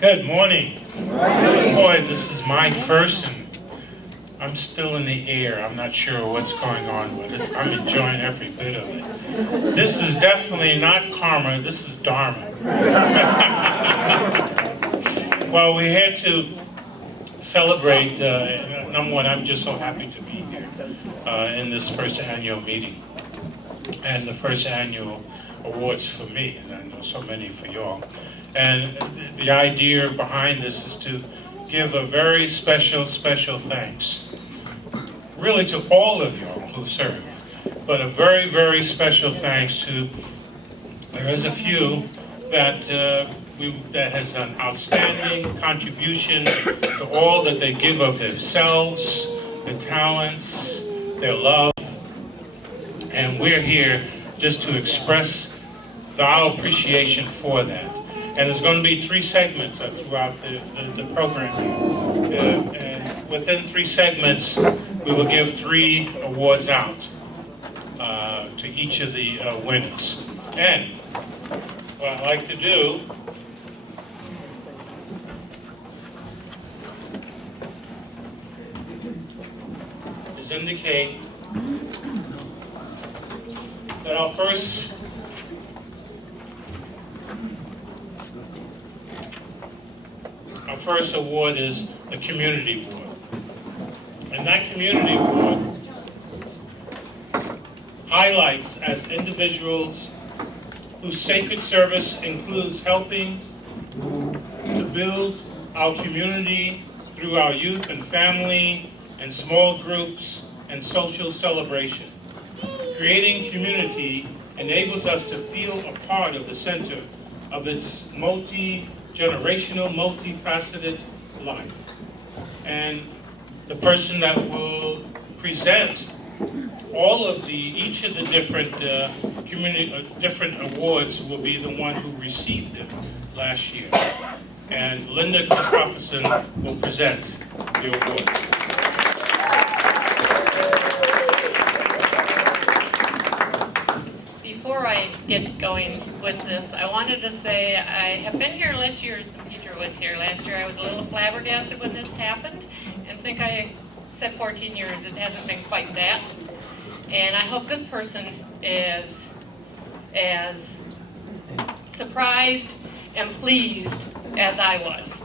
Good morning. Boy, this is my first, and I'm still in the air. I'm not sure what's going on with it. I'm enjoying every bit of it. This is definitely not karma. This is dharma. Well, we're here to celebrate. Number one, I'm just so happy to be here in this first annual meeting and the first annual awards for me, and I know so many for y'all. And the idea behind this is to give a very special thanks, really to all of y'all who serve, but a very, very special thanks to, there is a few that that has done outstanding contribution to all that they give of themselves, their talents, their love, and we're here just to express our appreciation for that. And there's going to be 3 segments throughout the program. And within 3 segments, we will give 3 awards out to each of the winners. And what I'd like to do is indicate that our first award is the Community Award. And that Community Award highlights as individuals whose sacred service includes helping to build our community through our youth and family and small groups and social celebration. Creating community enables us to feel a part of the center of its multi-generational, multifaceted life. And the person that will present all of each of the different different awards will be the one who received them last year. And Linda Christopherson will present the awards. Before I get going with this, I wanted to say I have been here last year as Peter was here. Last year I was a little flabbergasted when this happened, and think I said 14 years. It hasn't been quite that. And I hope this person is as surprised and pleased as I was.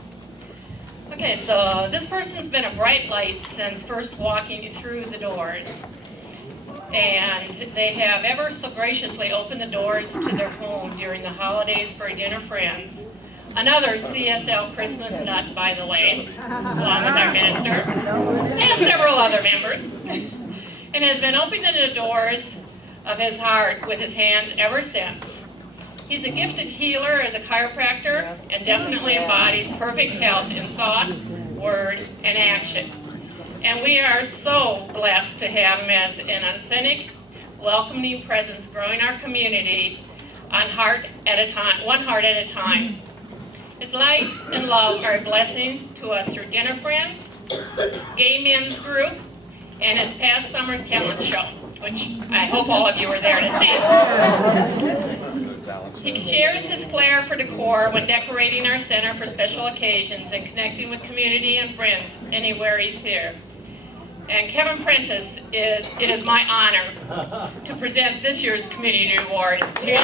Okay, so this person's been a bright light since first walking through the doors. And they have ever so graciously opened the doors to their home during the holidays for dinner friends. Another CSL Christmas nut, by the way, along with our minister, and several other members, and has been opening the doors of his heart with his hands ever since. He's a gifted healer as a chiropractor and definitely embodies perfect health in thought, word, and action. And we are so blessed to have him as an authentic, welcoming presence growing our community on heart at a time, one heart at a time. His light and love are a blessing to us through dinner friends, gay men's group, and his past summer's talent show, which I hope all of you were there to see. He shares his flair for decor when decorating our center for special occasions and connecting with community and friends anywhere he's here. And Kevin Prentice, it is my honor to present this year's Community Award to you.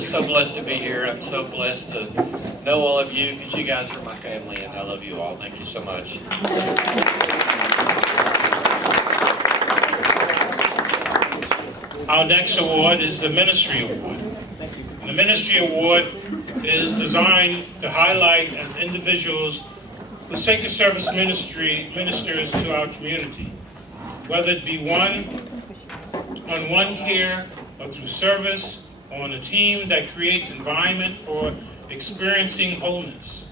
So blessed to be here. I'm so blessed to know all of you because you guys are my family and I love you all. Thank you so much. Our next award is the Ministry Award. And the Ministry Award is designed to highlight as individuals who sacred service ministers to our community, whether it be one-on-one care or through service, on a team that creates environment for experiencing wholeness.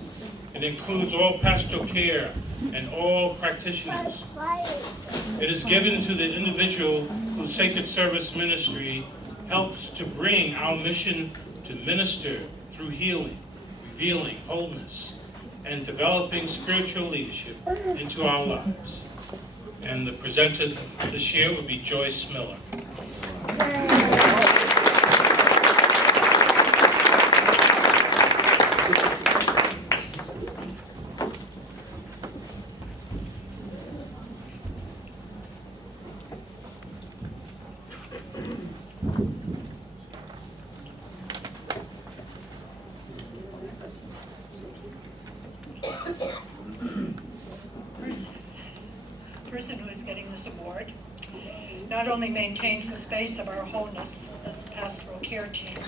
It includes all pastoral care and all practitioners. It is given to the individual whose sacred service ministry helps to bring our mission to minister through healing, revealing wholeness, and developing spiritual leadership into our lives. And the presenter this year will be Joyce Miller. Person who is getting this award not only maintains the space of our wholeness as a pastoral care team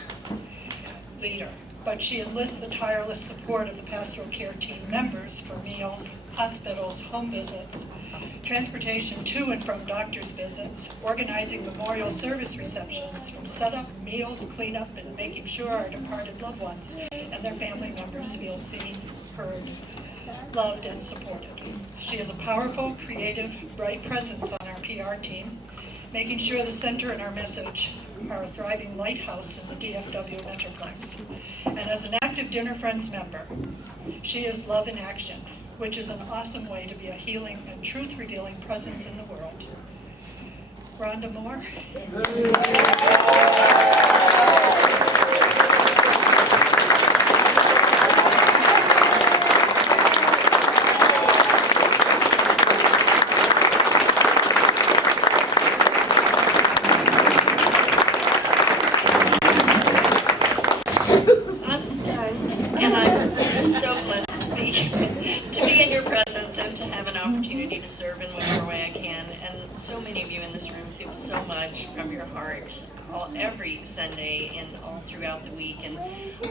leader, but she enlists the tireless support of the pastoral care team members for meals, hospitals, home visits, transportation to and from doctor's visits, organizing memorial service receptions, from setup, meals, cleanup, and making sure our departed loved ones and their family members feel seen, heard, loved, and supported. She is a powerful, creative, bright presence on our PR team, making sure the center and our message are a thriving lighthouse in the DFW Metroplex. And as an active Dinner Friends member, she is love in action, which is an awesome way to be a healing and truth-revealing presence in the world. Rhonda Moore. Every Sunday and all throughout the week, and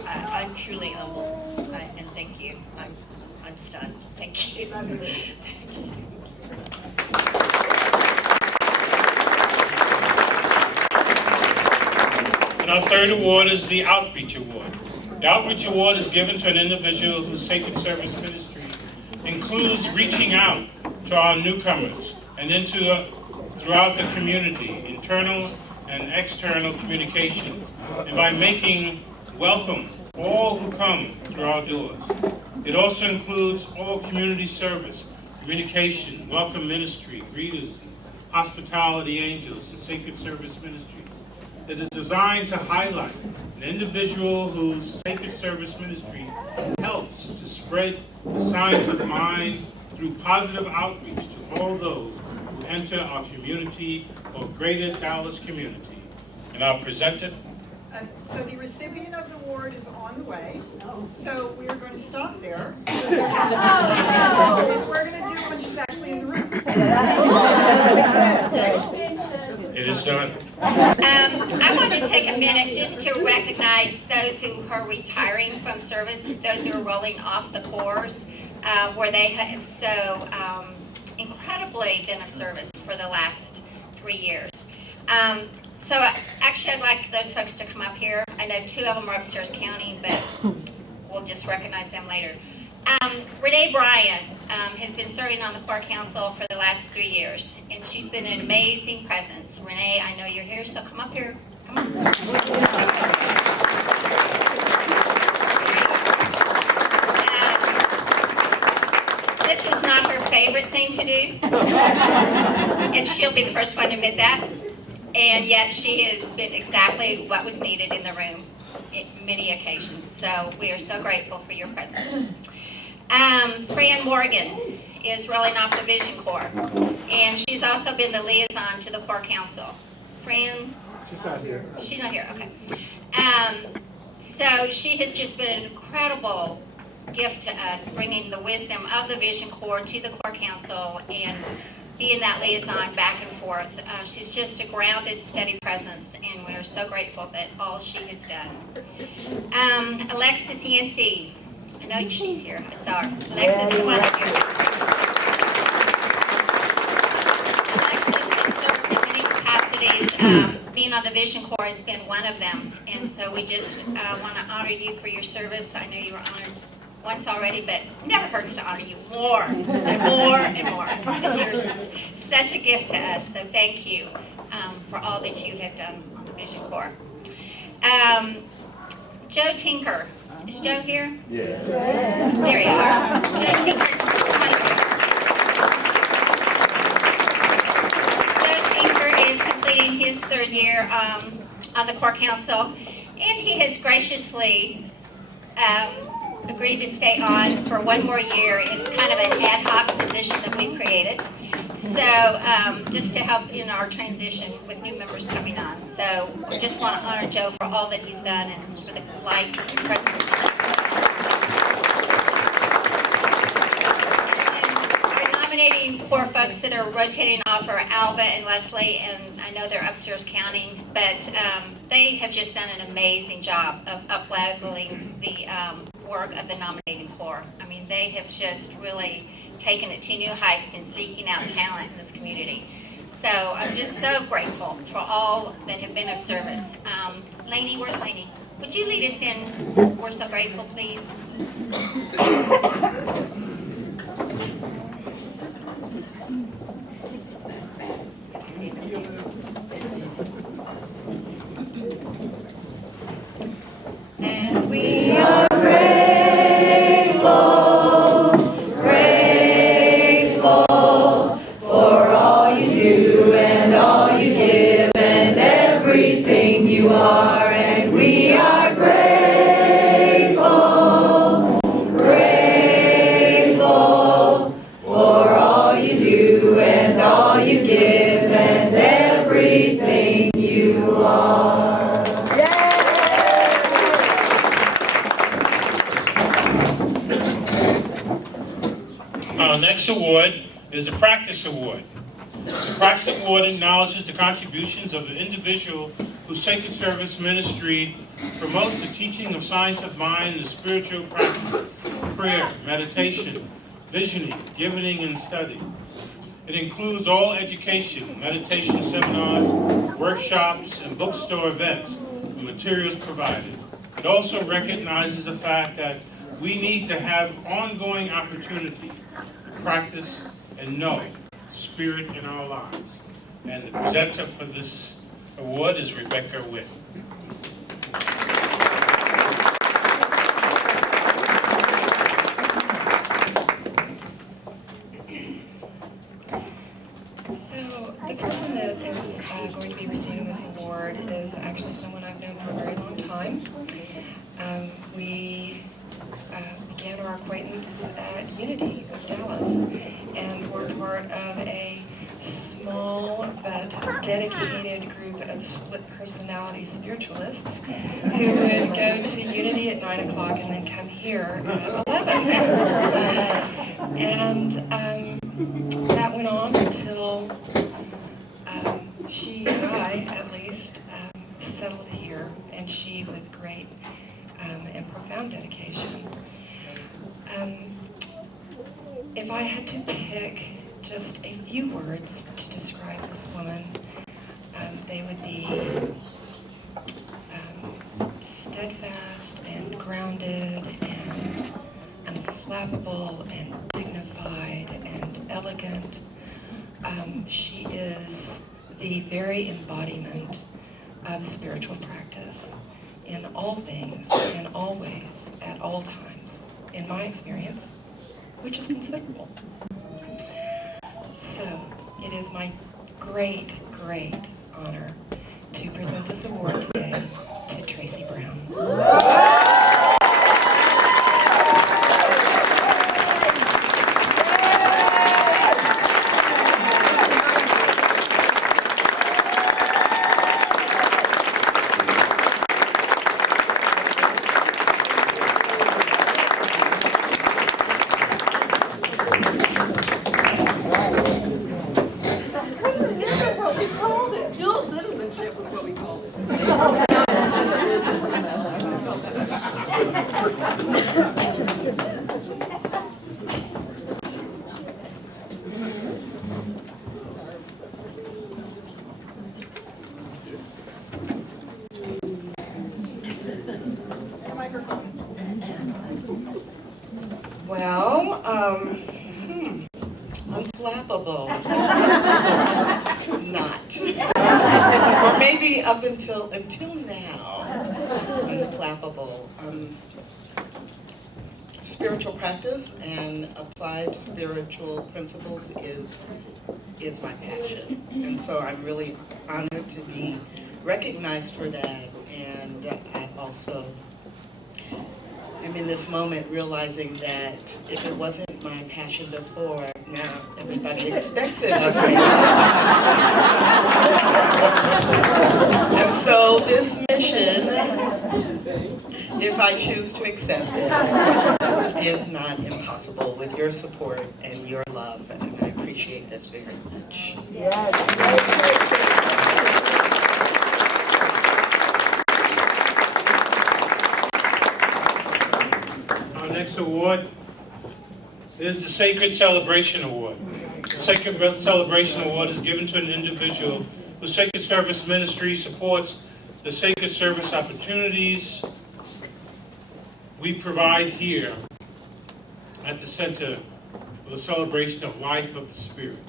I'm truly humbled, and thank you. I'm stunned. Thank you. And our third award is the Outreach Award. The Outreach Award is given to an individual whose sacred service ministry includes reaching out to our newcomers and throughout the community, internal and external communication, and by making welcome all who come through our doors. It also includes all community service, communication, welcome ministry, greeters, hospitality angels, and sacred service ministry. It is designed to highlight an individual whose sacred service ministry helps to spread the signs of mind through positive outreach to all those who enter our community or greater Dallas community. And I'll present it. So the recipient of the award is on the way. So we are going to stop there. And we're going to do it when she's actually in the room. It is done. I want to take a minute just to recognize those who are retiring from service, those who are rolling off the COREs, where they have so incredibly been of service for the last 3 years. So actually I'd like those folks to come up here. I know 2 of them are upstairs counting, but we'll just recognize them later. Renee Bryant has been serving on the CORE Council for the last 3 years, and she's been an amazing presence. Renee, I know you're here, so come up here. Come on. This is not her favorite thing to do, and she'll be the first one to admit that. And yet she has been exactly what was needed in the room in many occasions. So we are so grateful for your presence. Fran Morgan is rolling off the Vision Corps, and she's also been the liaison to the CORE Council. Fran? She's not here. She's not here, okay. So she has just been an incredible gift to us, bringing the wisdom of the Vision Corps to the CORE Council and being that liaison back and forth. She's just a grounded, steady presence, and we're so grateful that all she has done. Alexis Yancey, I know she's here, I saw her. Alexis, come on up here. Alexis has served in many capacities. Being on the Vision Corps has been one of them, and so we just want to honor you for your service. I know you were honored once already, but it never hurts to honor you more and more and more, because you're such a gift to us, so thank you for all that you have done on the Vision Corps. Joe Tinker. Is Joe here? Yes. There you are. Joe Tinker. Joe Tinker is completing his 3rd year on the Corps Council, and he has graciously agreed to stay on for 1 more year in kind of an ad hoc position that we created. So just to help in our transition with new members coming on. So we just want to honor Joe for all that he's done and for the light presence. Our nominating Corps folks that are rotating off are Alva and Lesley, and I know they're upstairs counting, but they have just done an amazing job of up-leveling the work of the nominating Corps. I mean, they have just really taken it to new heights in seeking out talent in this community. So I'm just so grateful for all that have been of service. Lainey, where's Lainey? Would you lead us in We're So Grateful, please? And we are award is the Practice Award. The Practice Award acknowledges the contributions of an individual whose sacred service ministry promotes the teaching of science of mind and the spiritual practice, prayer, meditation, visioning, giving, and study. It includes all education, meditation seminars, workshops, and bookstore events, and materials provided. It also recognizes the fact that we need to have ongoing opportunity to practice and know Spirit in our lives. And the presenter for this award is Rebecca Witt. So the person that is going to be receiving this award is actually someone I've known for a very long time. We began our acquaintance at Unity of Dallas, and we're part of a small but dedicated group of split personality spiritualists who would go to Unity at 9 o'clock and then come here at 11. And that went on until she and I, at least, settled here, and she with great and profound dedication. If I had to pick just a few words to describe this woman, they would be steadfast and grounded and unflappable and dignified and elegant. She is the very embodiment of spiritual practice in all things, in all ways, at all times, in my experience, which is considerable. So, it is my great, great honor to present this award today to Tracy Brown. Or maybe up until now, unflappable. Spiritual practice and applied spiritual principles is my passion. And so I'm really honored to be recognized for that. And I also am in this moment realizing that if it wasn't my passion before, now everybody expects it of me. And so this mission, if I choose to accept it, is not impossible with your support and your love, and I appreciate this very much. Our next award is the Sacred Celebration Award. The Sacred Celebration Award is given to an individual whose sacred service ministry supports the sacred service opportunities we provide here at the Center for the Celebration of Life of the Spirit.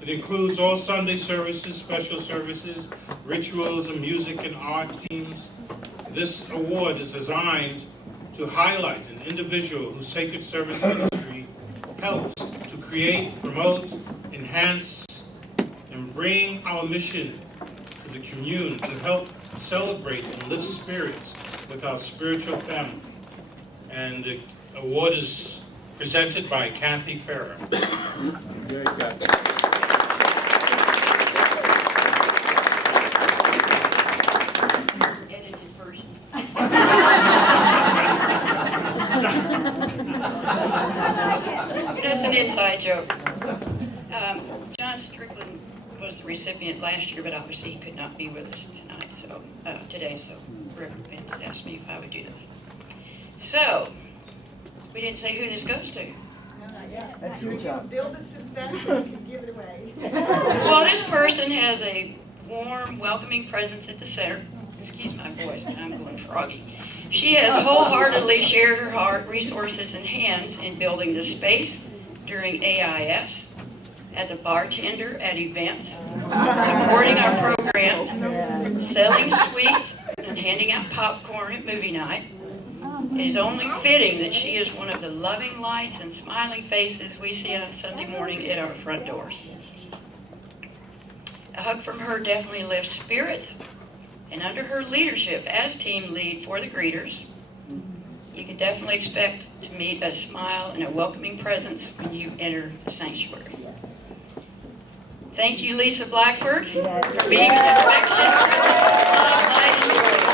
It includes all Sunday services, special services, rituals, and music and art teams. This award is designed to highlight an individual whose sacred service ministry helps to create, promote, enhance, and bring our mission to the community to help celebrate and lift spirits with our spiritual family. And the award is presented by Kathy Farrer. Edited version. That's an inside joke. John Strickland was the recipient last year, but obviously he could not be with us today, so Reverend Vince asked me if I would do this. So, we didn't say who this goes to. That's your job. Build the suspense so you can give it away. Well, this person has a warm, welcoming presence at the center. Excuse my voice, but I'm going froggy. She has wholeheartedly shared her heart, resources, and hands in building this space during AIS, as a bartender at events, supporting our programs, selling sweets, and handing out popcorn at movie night. It is only fitting that she is one of the loving lights and smiling faces we see on Sunday morning at our front doors. A hug from her definitely lifts spirits, and under her leadership as team lead for the greeters, you can definitely expect to meet a smile and a welcoming presence when you enter the sanctuary. Thank you, Lisa Blackford, for being an affection, love, light, and joy.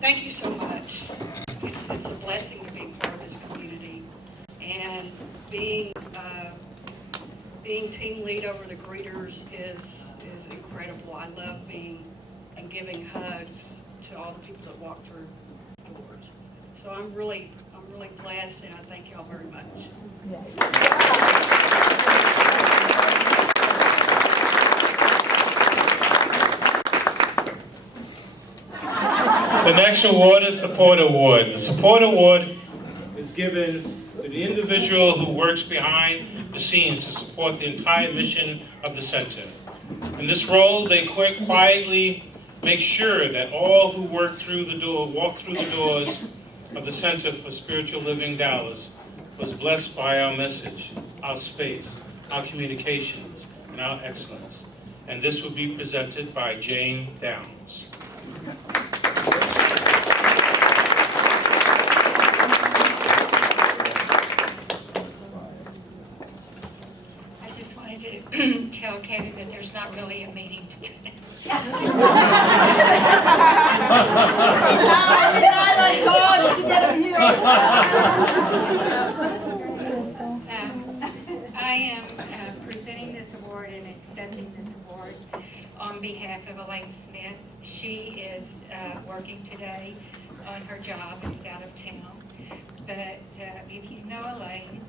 Thank you so much. It's a blessing to be part of this community, and being team lead over the greeters is incredible. I love being and giving hugs to all the people that walk through doors. So I'm really blessed, and I thank y'all very much. The next award is Support Award. The Support Award is given to the individual who works behind the scenes to support the entire mission of the center. In this role, they quietly make sure that all who walk through the doors of the Center for Spiritual Living Dallas was blessed by our message, our space, our communications, and our excellence. And this will be presented by Jane Downs. I just wanted to tell Kevin that there's not really a meeting today. I am presenting this award and accepting this award on behalf of Elaine Smith. She is working today on her job and is out of town. But if you know Elaine,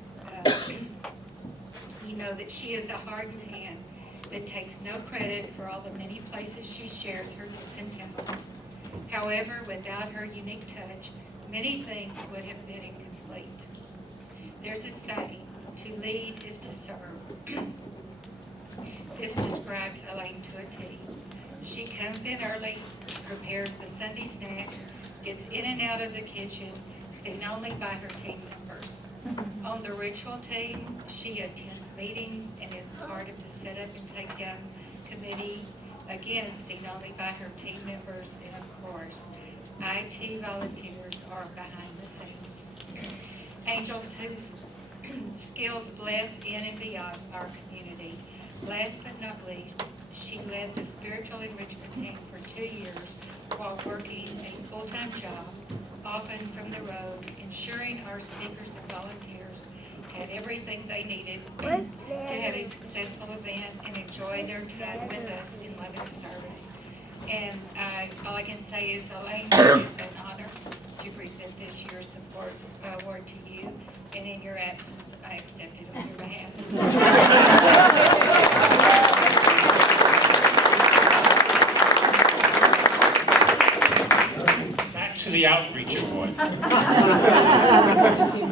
you know that she is a hardened hand that takes no credit for all the many places she shares her gifts and talents. However, without her unique touch, many things would have been incomplete. There's a saying, to lead is to serve. This describes Elaine to a T. She comes in early, prepares the Sunday snacks, gets in and out of the kitchen, seen only by her team members. On the ritual team, she attends meetings and is part of the set up and take down committee, again seen only by her team members, and of course, IT volunteers are behind the scenes. Angels whose skills bless in and beyond our community. Last but not least, she led the spiritual enrichment team for 2 years while working a full-time job, often from the road, ensuring our speakers and volunteers had everything they needed to have a successful event and enjoy their time with us in loving service. And all I can say is, Elaine, it's an honor to present this year's support award to you, and in your absence, I accept it on your behalf. To the Outreach Award.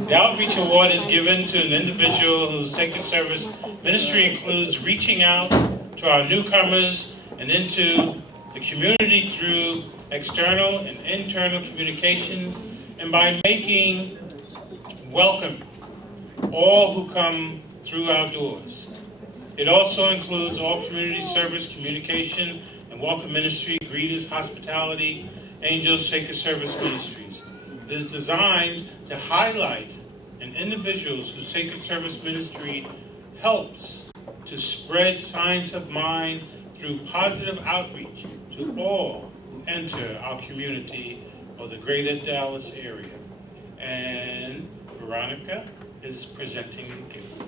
The Outreach Award is given to an individual whose sacred service ministry includes reaching out to our newcomers and into the community through external and internal communication, and by making welcome all who come through our doors. It also includes all community service, communication, and welcome ministry, greeters, hospitality, Angels Sacred Service Ministries. It is designed to highlight an individuals whose sacred service ministry helps to spread science of mind through positive outreach to all who enter our community or the greater Dallas area. And Veronica is presenting the gift.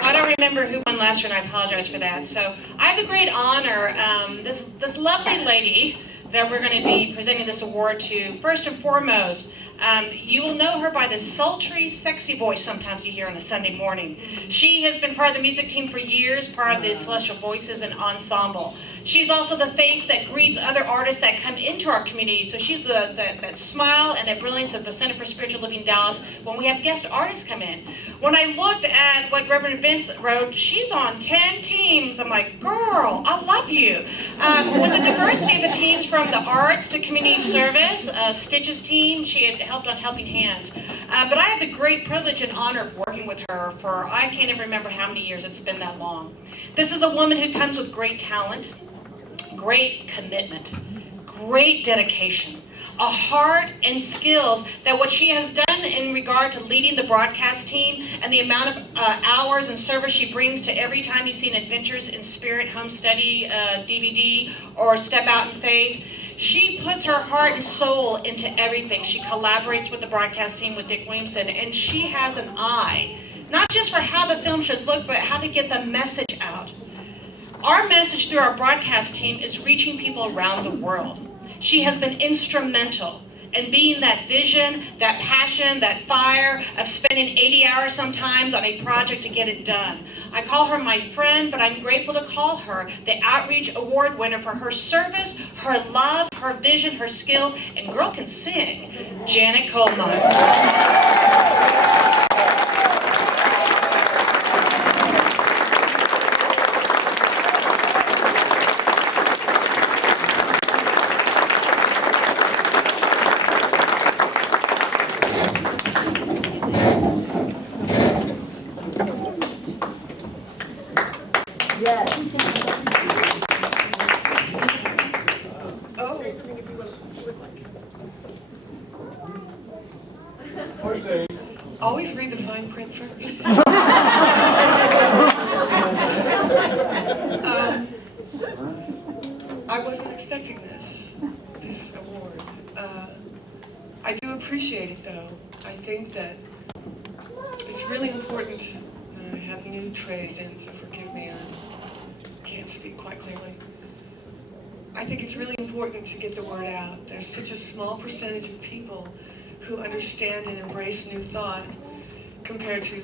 I don't remember who won last year, and I apologize for that. So I have the great honor, this lovely lady that we're going to be presenting this award to. First and foremost, you will know her by the sultry, sexy voice sometimes you hear on a Sunday morning. She has been part of the music team for years, part of the Celestial Voices and Ensemble. She's also the face that greets other artists that come into our community. So she's that smile and that brilliance of the Center for Spiritual Living Dallas when we have guest artists come in. When I looked at what Reverend Vince wrote, she's on 10 teams. I'm like, girl, I love you. With the diversity of the teams from the arts to community service, Stitch's team, she had helped on Helping Hands. But I have the great privilege and honor of working with her for, I can't even remember how many years, it's been that long. This is a woman who comes with great talent, great commitment, great dedication, a heart and skills that what she has done in regard to leading the broadcast team and the amount of hours and service she brings to every time you see an Adventures in Spirit home study DVD or Step Out in Faith. She puts her heart and soul into everything. She collaborates with the broadcast team with Dick Williamson, and she has an eye, not just for how the film should look, but how to get the message out. Our message through our broadcast team is reaching people around the world. She has been instrumental in being that vision, that passion, that fire of spending 80 hours sometimes on a project to get it done. I call her my friend, but I'm grateful to call her the Outreach Award winner for her service, her love, her vision, her skills, and girl can sing, Janet Kollmeier. Always read the fine print first. I wasn't expecting this award. I do appreciate it, though. I think that it's really important having new trades in, so forgive me, I can't speak quite clearly. I think it's really important to get the word out. There's such a small percentage of people who understand and embrace new thought compared to,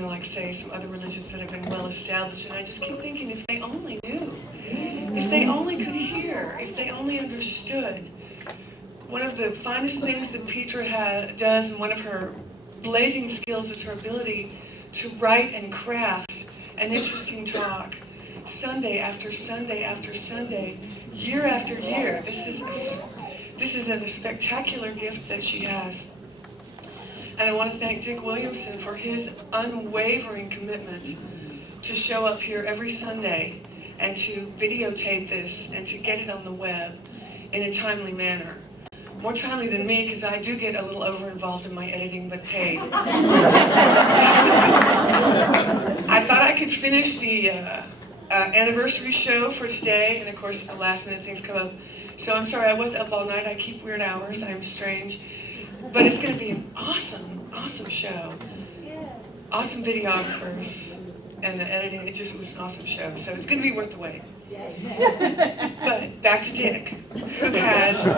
like say some other religions that have been well established. And I just keep thinking, if they only knew, if they only could hear, if they only understood. One of the finest things that Petra does, and one of her blazing skills, is her ability to write and craft an interesting talk, Sunday after Sunday after Sunday, year after year. This is a spectacular gift that she has. And I want to thank Dick Williamson for his unwavering commitment to show up here every Sunday and to videotape this and to get it on the web in a timely manner. More timely than me, because I do get a little over-involved in my editing, but hey. I thought I could finish the anniversary show for today, and of course at the last minute things come up. So I'm sorry, I was up all night. I keep weird hours. I'm strange. But it's going to be an awesome, awesome show. Awesome videographers. And the editing, it just was an awesome show. So it's going to be worth the wait. But back to Dick, who has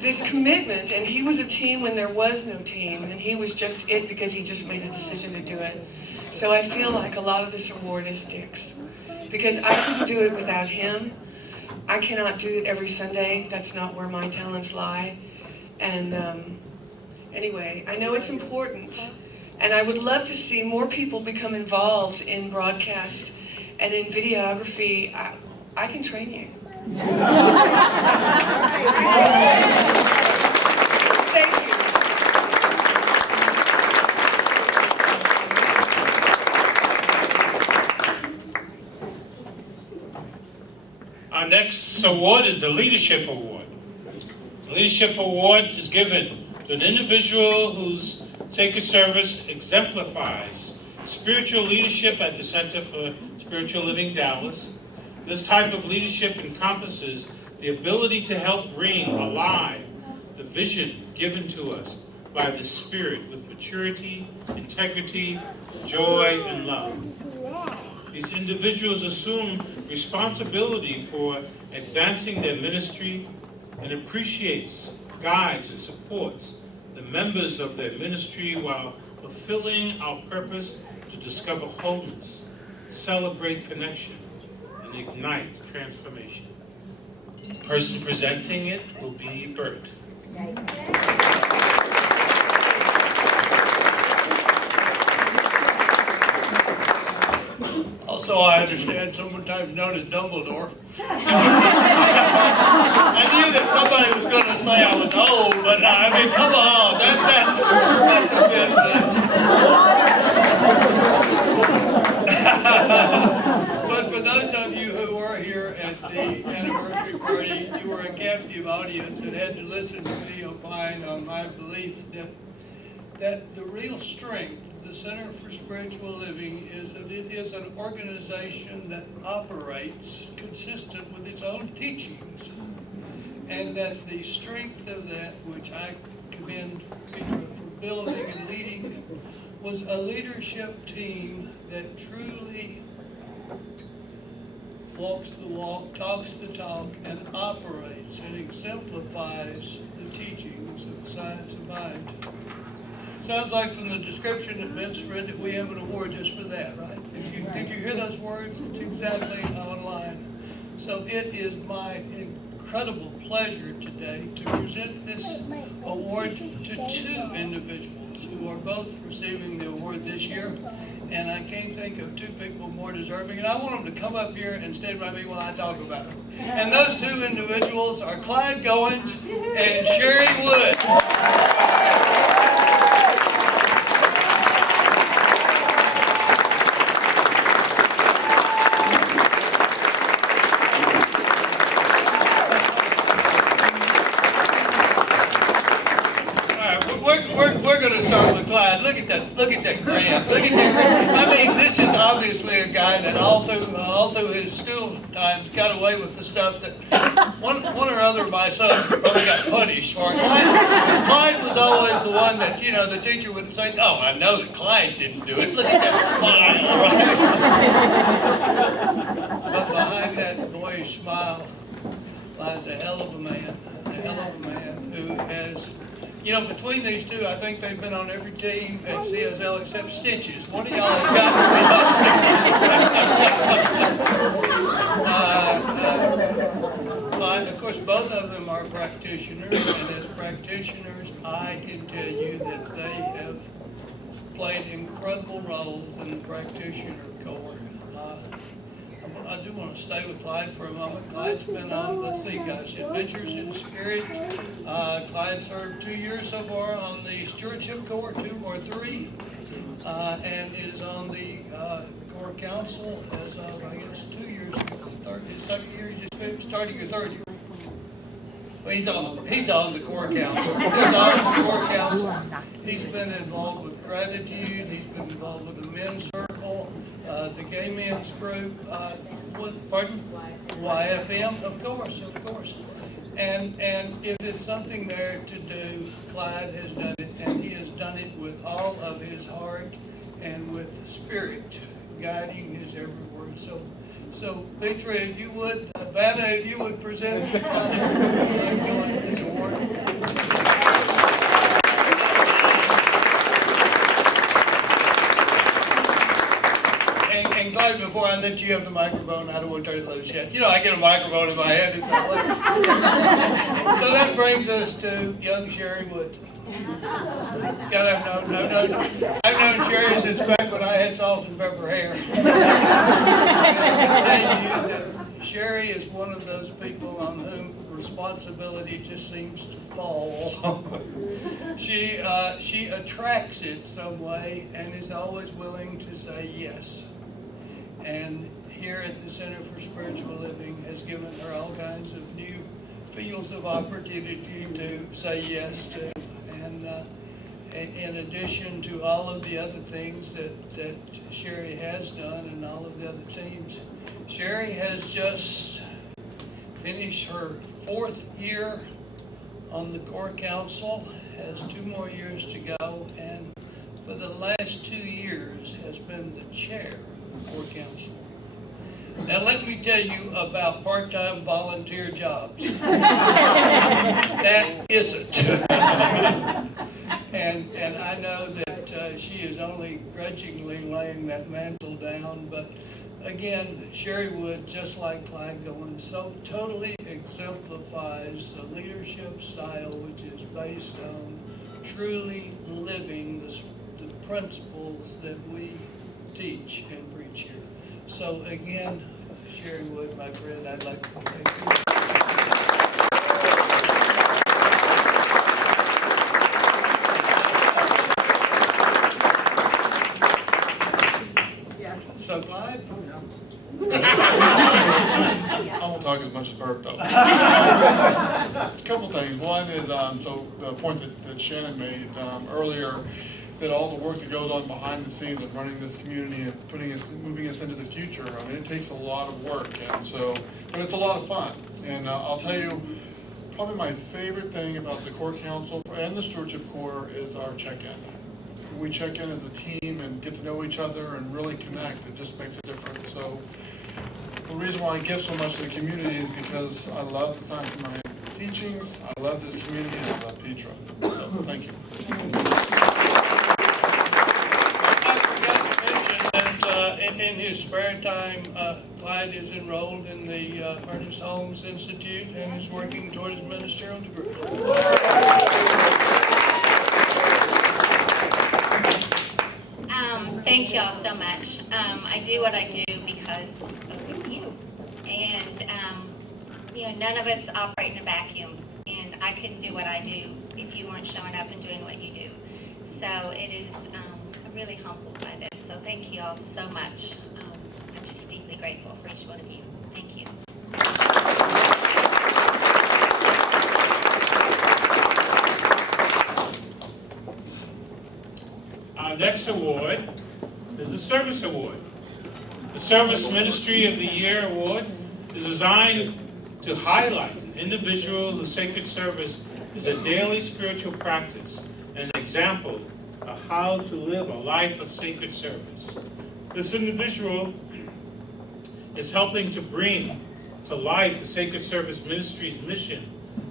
this commitment, and he was a team when there was no team, and he was just it because he just made a decision to do it. So I feel like a lot of this award is Dick's, because I couldn't do it without him. I cannot do it every Sunday. That's not where my talents lie. And anyway, I know it's important, and I would love to see more people become involved in broadcast and in videography. I can train you. Thank you. Our next award is the Leadership Award. The Leadership Award is given to an individual whose sacred service exemplifies spiritual leadership at the Center for Spiritual Living Dallas. This type of leadership encompasses the ability to help bring alive the vision given to us by the Spirit with maturity, integrity, joy, and love. These individuals assume responsibility for advancing their ministry and appreciates, guides, and supports the members of their ministry while fulfilling our purpose to discover wholeness, celebrate connection, and ignite transformation. The person presenting it will be Bert. Also, I understand sometimes known as Dumbledore. I knew that somebody was going to say I was old, but I mean, come on, that's a bit. But for those of you who were here at the anniversary party, you were a captive audience and had to listen to me opine on my beliefs that the real strength of the Center for Spiritual Living is that it is an organization that operates consistent with its own teachings, and that the strength of that, which I commend Petra for building and leading, was a leadership team that truly walks the walk, talks the talk, and operates and exemplifies the teachings of the science of mind. Sounds like from the description that Vince read that we have an award just for that, right? Did you hear those words? It's exactly online. So it is my incredible pleasure today to present this award to two individuals who are both receiving the award this year. And I can't think of two people more deserving. And I want them to come up here and stand by me while I talk about them. And those two individuals are Clyde Goins and Sherry Wood. We're going to start with Clyde. Look at that grant. Look at that grant. I mean, this is obviously a guy that all through his school times got away with the stuff that one or other of my sons probably got punished for. Clyde was always the one that, the teacher would say, "Oh, I know that Clyde didn't do it. Look at that smile." Right? But behind that boyish smile lies a hell of a man who has, you know, between these two, I think they've been on every team at CSL except Stitches. One of y'all has got to be of course, both of them are practitioners, and as practitioners, I can tell you that they have played incredible roles in the practitioner corps. I do want to stay with Clyde for a moment. Clyde's been on, let's see guys, Adventures in Spirit. Clyde served 2 years so far on the Stewardship Corps, 2 or 3, and is on the Corps Council as of, I guess, 2 years, his second year, he's just starting your third year. Well, he's on the Corps Council. He's on the Corps Council. He's been involved with Gratitude. He's been involved with the Men's Circle, the Gay Men's Group, YFM, of course. And if it's something there to do, Clyde has done it, and he has done it with all of his heart and with spirit guiding his every word. So Petra, if you would, Vanna, if you would present this award. And Clyde, before I let you have the microphone, I don't want to turn it loose yet. You know, I get a microphone in my head. It's not like... So that brings us to young Sherry Wood. God, I've known Sherry since back when I had salt and pepper hair. I can tell you that Sherry is one of those people on whom responsibility just seems to fall. She attracts it some way and is always willing to say yes. And here at the Center for Spiritual Living has given her all kinds of new fields of opportunity to say yes to. And in addition to all of the other things that Sherry has done and all of the other teams, Sherry has just finished her 4th year on the Corps Council, has 2 more years to go, and for the last 2 years has been the chair of the Corps Council. Now let me tell you about part-time volunteer jobs. That isn't. And I know that she is only grudgingly laying that mantle down, but again, Sherry Wood, just like Clyde Goins, so totally exemplifies the leadership style which is based on truly living the principles that we teach and preach here. So again, Sherry Wood, my friend, I'd like to thank you. So Clyde? I won't talk as much as Bert though. A couple things. One is, so the point that Shannon made earlier, that all the work that goes on behind the scenes of running this community and moving us into the future, I mean, it takes a lot of work, and so, but it's a lot of fun. And I'll tell you, probably my favorite thing about the Corps Council and the Stewardship Corps is our check-in. We check in as a team and get to know each other and really connect. It just makes a difference. So the reason why I give so much to the community is because I love the science of my teachings, I love this community, and I love Petra. So thank you. In his spare time, Clyde is enrolled in the Ernest Holmes Institute and is working toward his ministerial degree. Thank y'all so much. I do what I do because of you. And, none of us operate in a vacuum. And I couldn't do what I do if you weren't showing up and doing what you do. So it is, I'm really humbled by this. So thank you all so much. I'm just deeply grateful for each one of you. Thank you. Our next award is the Service Award. The Service Ministry of the Year Award is designed to highlight an individual whose sacred service is a daily spiritual practice, an example of how to live a life of sacred service. This individual is helping to bring to life the Sacred Service Ministry's mission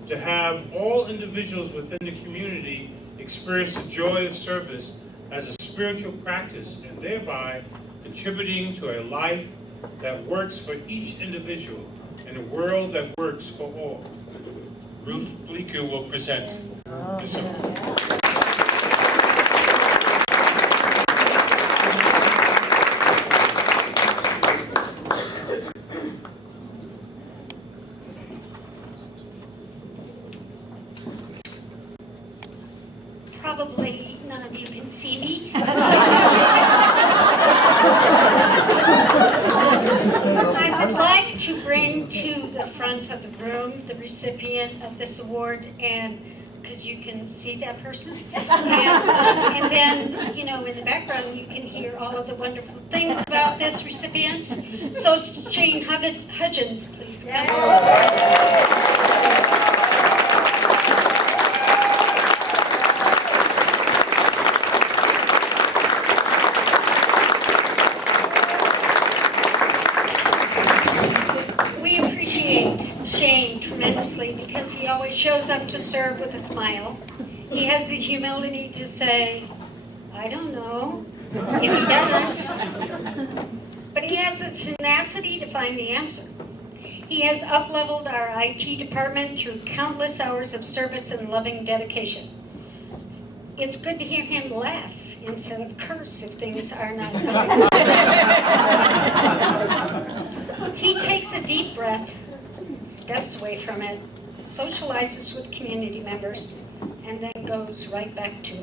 to have all individuals within the community experience the joy of service as a spiritual practice, and thereby contributing to a life that works for each individual and a world that works for all. Ruth Bleeker will present this award. Probably none of you can see me. I would like to bring to the front of the room the recipient of this award, and because you can see that person. And then, in the background, you can hear all of the wonderful things about this recipient. So Jane Hudgins, please come on. Tremendously, because he always shows up to serve with a smile. He has the humility to say, I don't know, if he doesn't. But he has the tenacity to find the answer. He has up-leveled our IT department through countless hours of service and loving dedication. It's good to hear him laugh instead of curse if things are not going. He takes a deep breath, steps away from it, socializes with community members, and then goes right back to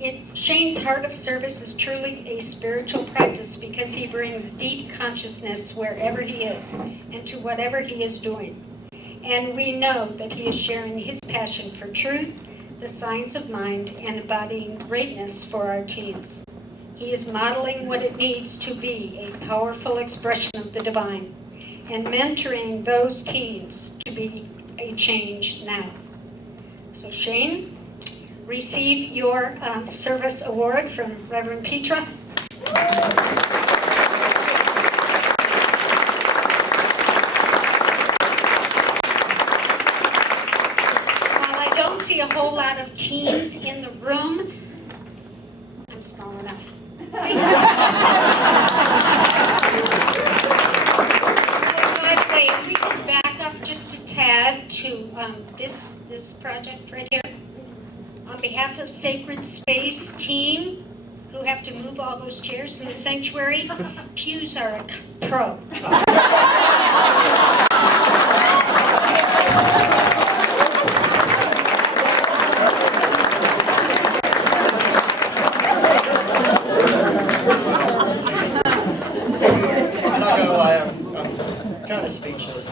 it. Shane's heart of service is truly a spiritual practice because he brings deep consciousness wherever he is and to whatever he is doing. And we know that he is sharing his passion for truth, the science of mind, and embodying greatness for our teens. He is modeling what it needs to be a powerful expression of the divine, and mentoring those teens to be a change now. So Shane, receive your service award from Reverend Petra. While I don't see a whole lot of teens in the room, I'm small enough. If we can back up just a tad to this project right here. On behalf of Sacred Space team, who have to move all those chairs in the sanctuary, pews are a pro. Speechless.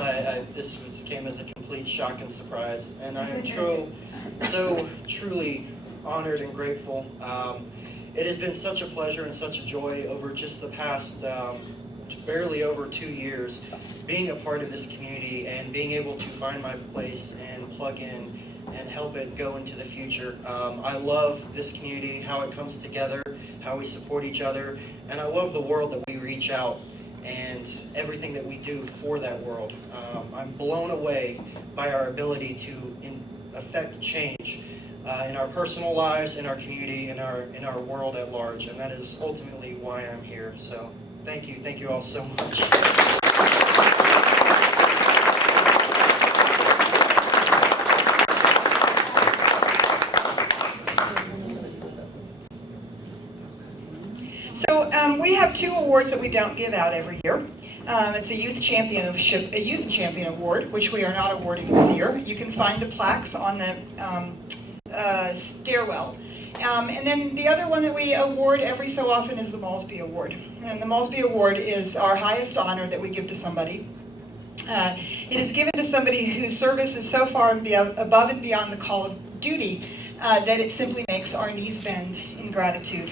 This came as a complete shock and surprise, and I am so truly honored and grateful. It has been such a pleasure and such a joy over just the past barely over 2 years being a part of this community and being able to find my place and plug in and help it go into the future. I love this community, how it comes together, how we support each other, and I love the world that we reach out and everything that we do for that world. I'm blown away by our ability to affect change in our personal lives, in our community, in our world at large, and that is ultimately why I'm here. So thank you all so much. So we have 2 awards that we don't give out every year. It's a Youth Champion Award, which we are not awarding this year. You can find the plaques on the stairwell. And then the other one that we award every so often is the Maulsby Award. And the Maulsby Award is our highest honor that we give to somebody. It is given to somebody whose service is so far above and beyond the call of duty that it simply makes our knees bend in gratitude.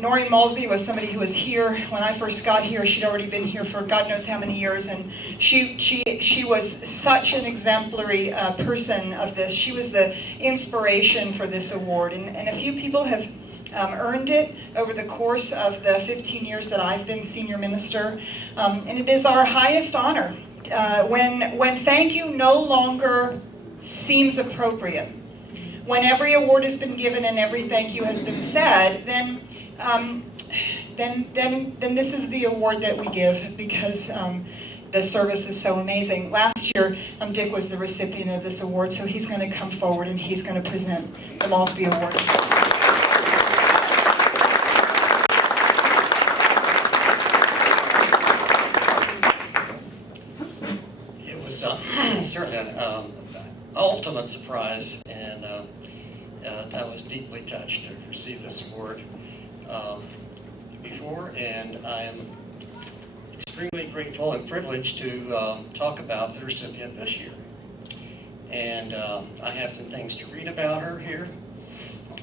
Noreen Maulsby was somebody who was here when I first got here. She'd already been here for God knows how many years, and she was such an exemplary person of this. She was the inspiration for this award, and a few people have earned it over the course of the 15 years that I've been senior minister. And it is our highest honor. When thank you no longer seems appropriate, when every award has been given and every thank you has been said, then this is the award that we give because the service is so amazing. Last year, Dick was the recipient of this award, so he's going to come forward and he's going to present the Maulsby Award. It was certainly an ultimate surprise, and I was deeply touched to receive this award before, and I am extremely grateful and privileged to talk about the recipient this year. And I have some things to read about her here,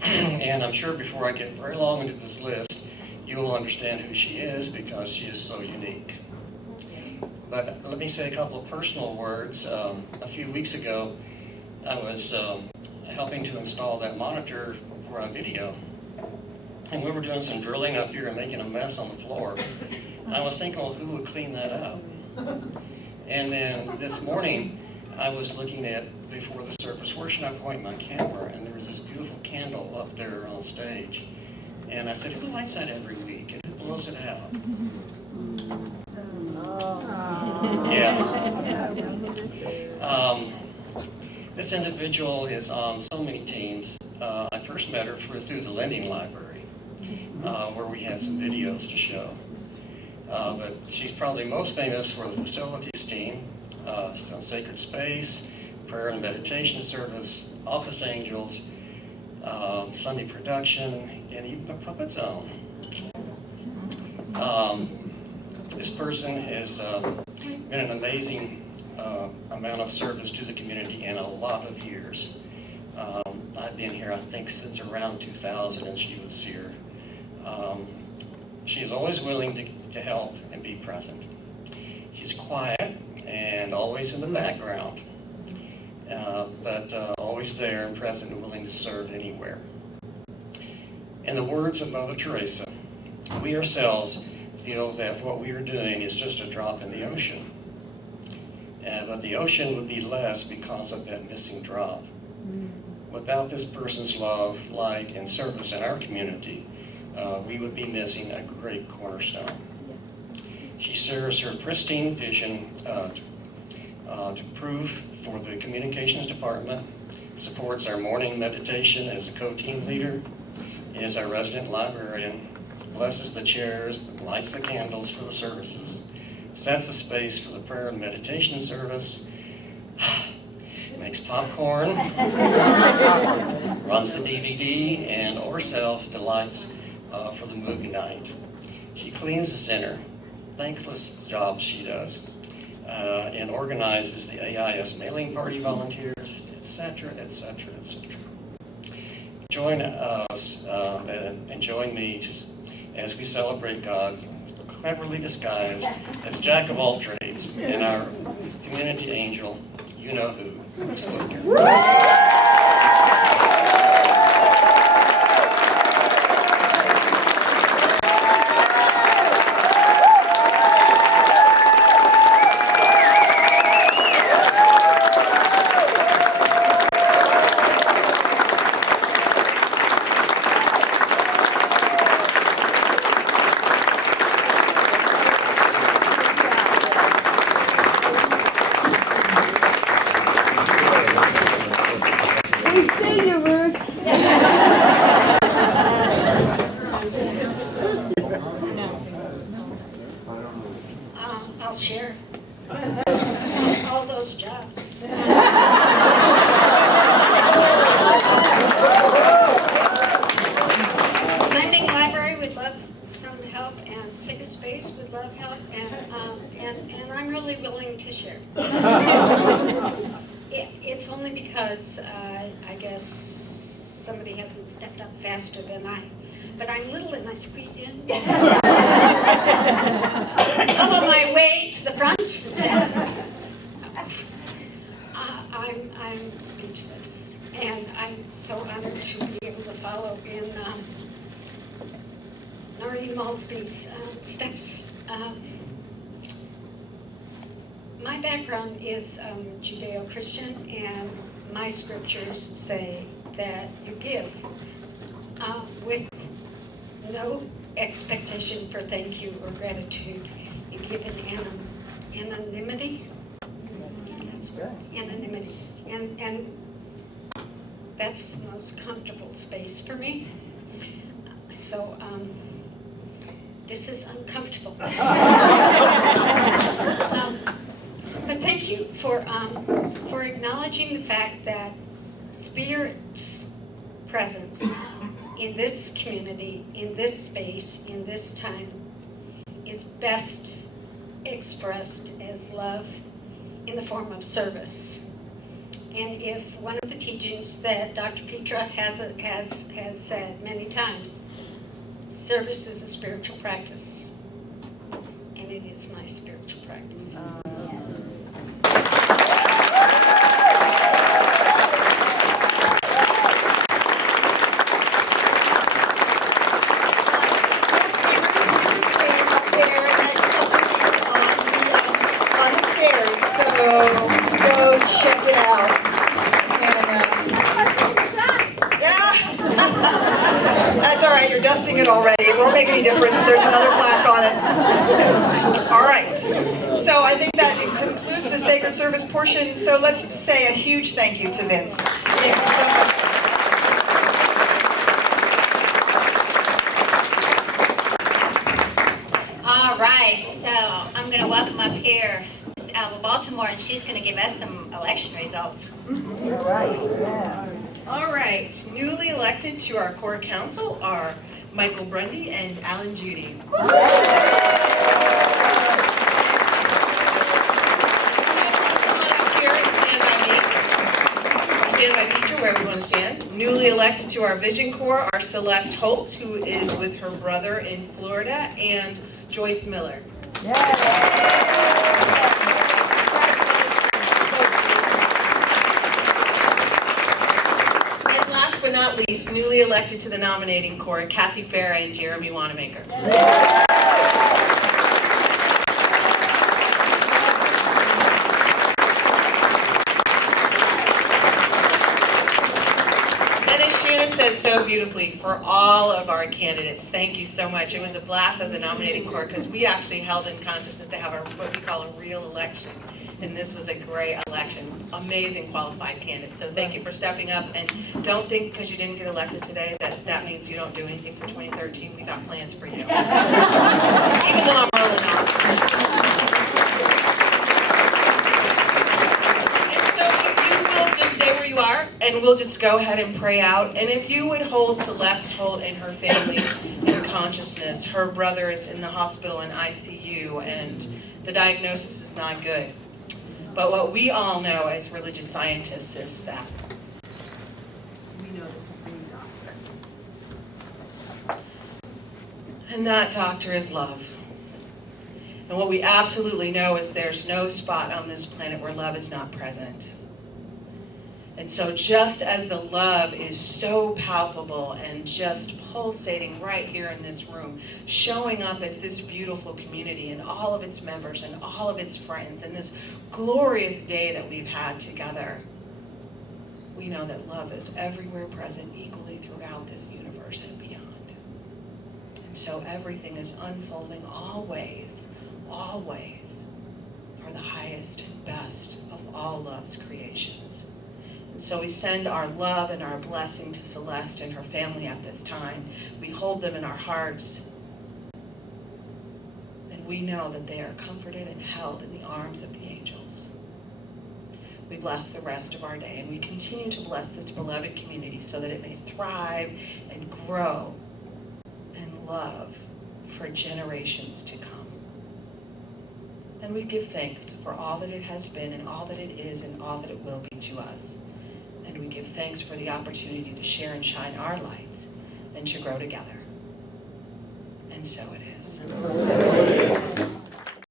and I'm sure before I get very long into this list, you will understand who she is because she is so unique. But let me say a couple of personal words. A few weeks ago, I was helping to install that monitor for a video. And we were doing some drilling up here and making a mess on the floor. I was thinking, well, who would clean that up? And then this morning, I was looking at, before the service, where should I point my camera? And there was this beautiful candle up there on stage. And I said, who lights that every week? And who blows it out? Yeah. This individual is on so many teams. I first met her through the lending library, where we had some videos to show. But she's probably most famous for the facilities team, Sacred Space, Prayer and Meditation Service, Office Angels, Sunday Production, and even the Puppet Zone. This person has been an amazing amount of service to the community in a lot of years. I've been here, I think, since around 2000, and she was here. She is always willing to help and be present. She's quiet and always in the background, but always there and present and willing to serve anywhere. In the words of Mother Teresa, we ourselves feel that what we are doing is just a drop in the ocean. But the ocean would be less because of that missing drop. Without this person's love, light, and service in our community, we would be missing a great cornerstone. She shares her pristine vision to prove for the communications department, supports our morning meditation as a co-team leader, is our resident librarian, blesses the chairs, lights the candles for the services, sets the space for the prayer and meditation service, makes popcorn, runs the DVD, and or sells delights for the movie night. She cleans the center, thankless job she does, and organizes the AIS mailing party volunteers, etc., etc., etc. Join us and join me as we celebrate God, cleverly disguised as Jack of all trades, and our community angel, you know who, Bleeker. I'll share all those jobs. Lending library would love some help, and Sacred Space would love help, and I'm really willing to share. It's only because I guess somebody hasn't stepped up faster than I. But I'm little and I squeeze in. I'm on my way to the front. I'm speechless, and I'm so honored to be able to follow in following Maulsby's steps. My background is Judeo-Christian, and my scriptures say that you give with no expectation for thank you or gratitude. You give in anonymity. That's good. Anonymity. And that's the most comfortable space for me. So this is uncomfortable. But thank you for acknowledging the fact that Spirit's presence in this community, in this space, in this time, is best expressed as love in the form of service. And if one of the teachings that Dr. Petra has said many times, service is a spiritual practice, and it is my spiritual practice. Check it out. And that's all right, you're dusting it already. It won't make any difference. There's another plaque on it. All right. So I think that concludes the sacred service portion. So let's say a huge thank you to Vince. Thank you so much. All right, so I'm going to welcome up here Alva, Baltimore, and she's going to give us some election results. All right. Yeah. All right. Newly elected to our core council are Michael Grundy and Alan Judy. Stand by feature where we want to stand. Newly elected to our vision core are Celeste Holt, who is with her brother in Florida, and Joyce Miller. But not least, newly elected to the nominating court, Kathy Farah and Jeremy Wanamaker. And as Shannon said so beautifully, for all of our candidates, thank you so much. It was a blast as a nominating court because we actually held in consciousness to have what we call a real election. And this was a great election. Amazing qualified candidates. So thank you for stepping up. And don't think because you didn't get elected today that means you don't do anything for 2013. We got plans for you. Even though I'm rolling off. And so if you will just stay where you are, and we'll just go ahead and pray out. And if you would hold Celeste Holt and her family in consciousness. Her brother is in the hospital in ICU, and the diagnosis is not good. But what we all know as religious scientists is that we know the supreme doctor. And that doctor is love. And what we absolutely know is there's no spot on this planet where love is not present. And so just as the love is so palpable and just pulsating right here in this room, showing up as this beautiful community and all of its members and all of its friends and this glorious day that we've had together, we know that love is everywhere present equally throughout this universe and beyond. And so everything is unfolding always for the highest, best of all love's creations. And so we send our love and our blessing to Celeste and her family at this time. We hold them in our hearts. And we know that they are comforted and held in the arms of the angels. We bless the rest of our day, and we continue to bless this beloved community so that it may thrive and grow and love for generations to come. And we give thanks for all that it has been and all that it is and all that it will be to us. And we give thanks for the opportunity to share and shine our lights and to grow together. And so it is.